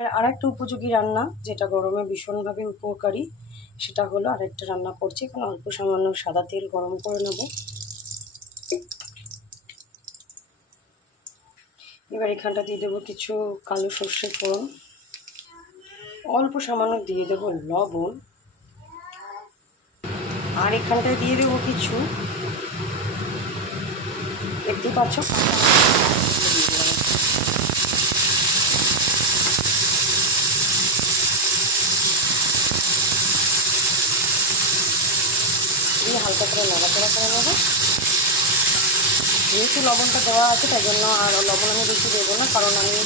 আরেকটা উপযোগী রান্না যেটা গরমে ভীষণভাবে উপকারী, সেটা হলো আরেকটা রান্না করছি। এখানে অল্প সামান্য সাদা তেল গরম করে নেব। এবার এখানটা দিয়ে দেবো কিছু কালো সর্ষের ফোড়ন, অল্প সামান্য দিয়ে দেবো লবণ, আর এখানটায় দিয়ে দেবো কিছু, দেখতে পাচ্ছ, দিয়ে হালকা করে নাড়াচাড়া করে নেবো। যেহেতু লবণটা দেওয়া আছে তাই জন্য আর লবণ আমি বেশি দেবো না, কারণ আমি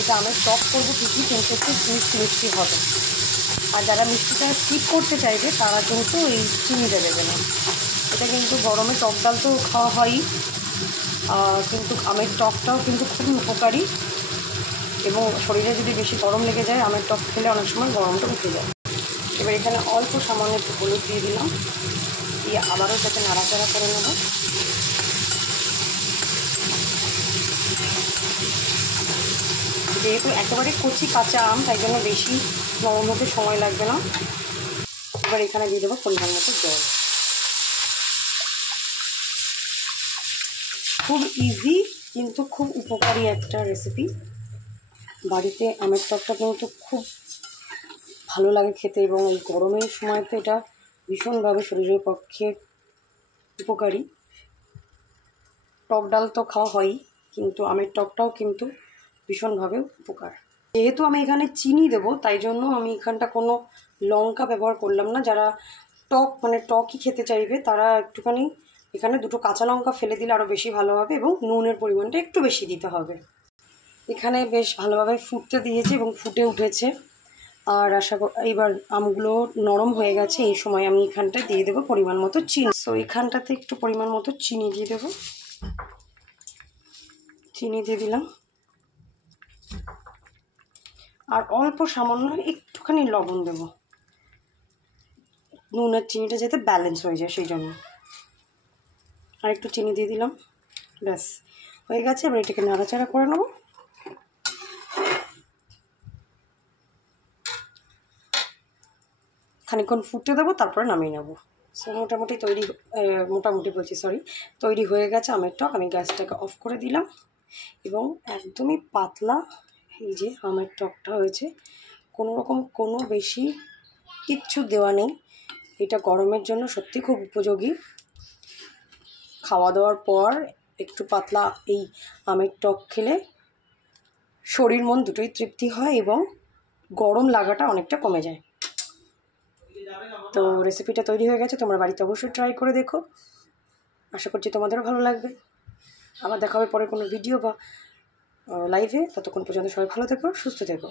এটা আমের টক করবো ঠিকই, কিন্তু একটু মিষ্টি মিষ্টি হবে। আর যারা মিষ্টিটা স্কিপ করতে চাইবে তারা কিন্তু এই চিনিটা দেবে না। এটা কিন্তু গরমে টক ডাল তো খাওয়া হয়ই, কিন্তু আমের টকটাও কিন্তু খুবই উপকারী, এবং শরীরে যদি বেশি গরম লেগে যায় আমের টক খেলে অনেক সময় গরমটা উঠে যায়। এবার এখানে অল্প সামান্য একটু হলুদ দিয়ে দিলাম, দিয়ে আবারও যাতে নাড়াচাড়া করে নেব। যেহেতু একেবারে কচি কাঁচা আম তাই জন্য বেশি নরম হতে সময় লাগবে না। এবার এখানে দিয়ে দেবো পরিমাণ মতো জল। খুব ইজি কিন্তু খুব উপকারী একটা রেসিপি। বাড়িতে আমের টকটা কিন্তু খুব ভালো লাগে খেতে, এবং এই গরমের সময় তো এটা ভীষণভাবে শরীরের পক্ষে উপকারী। টক ডাল তো খাওয়া হয়ই, কিন্তু আমের টকটাও কিন্তু ভীষণভাবে উপকার। যেহেতু আমি এখানে চিনি দেবো তাই জন্য আমি এখানটা কোনো লঙ্কা ব্যবহার করলাম না। যারা টক মানে টকই খেতে চাইবে তারা একটুখানি এখানে দুটো কাঁচা লঙ্কা ফেলে দিলে আরও বেশি ভালো হবে, এবং নুনের পরিমাণটা একটু বেশি দিতে হবে। এখানে বেশ ভালোভাবে ফুটতে দিয়েছে এবং ফুটে উঠেছে, আর আশা করি এইবার আমগুলো নরম হয়ে গেছে। এই সময় আমি এখানটায় দিয়ে দেবো পরিমাণ মতো চিনি। সো এখানটাতে একটু পরিমাণ মতো চিনি দিয়ে দেবো, চিনি দিয়ে দিলাম, আর অল্প সামান্য একটুখানি লবণ দেব, নুন আর চিনিটা যাতে ব্যালেন্স হয়ে যায় সেই জন্য। আর একটু চিনি দিয়ে দিলাম, ব্যাস হয়ে গেছে। এবার এটাকে নাড়াচাড়া করে নেব। খানিকক্ষণ ফুটতে দেবো, তারপরে নামিয়ে নেব। সো মোটামুটি তৈরি হয়ে গেছে আমের টক। আমি গ্যাসটাকে অফ করে দিলাম, এবং একদমই পাতলা এই যে আমের টকটা হয়েছে, কোনো বেশি কিচ্ছু দেওয়া নেই। এটা গরমের জন্য সত্যি খুব উপযোগী। খাওয়া দাওয়ার পর একটু পাতলা এই আমের টক খেলে শরীর মন দুটোই তৃপ্তি হয়, এবং গরম লাগাটা অনেকটা কমে যায়। তো রেসিপিটা তৈরি হয়ে গেছে, তোমরা বাড়িতে অবশ্যই ট্রাই করে দেখো। আশা করছি তোমাদেরও ভালো লাগবে। আবার দেখা হবে পরে কোনো ভিডিও বা লাইভে। ততক্ষণ পর্যন্ত সবাই ভালো থেকো, সুস্থ থেকো।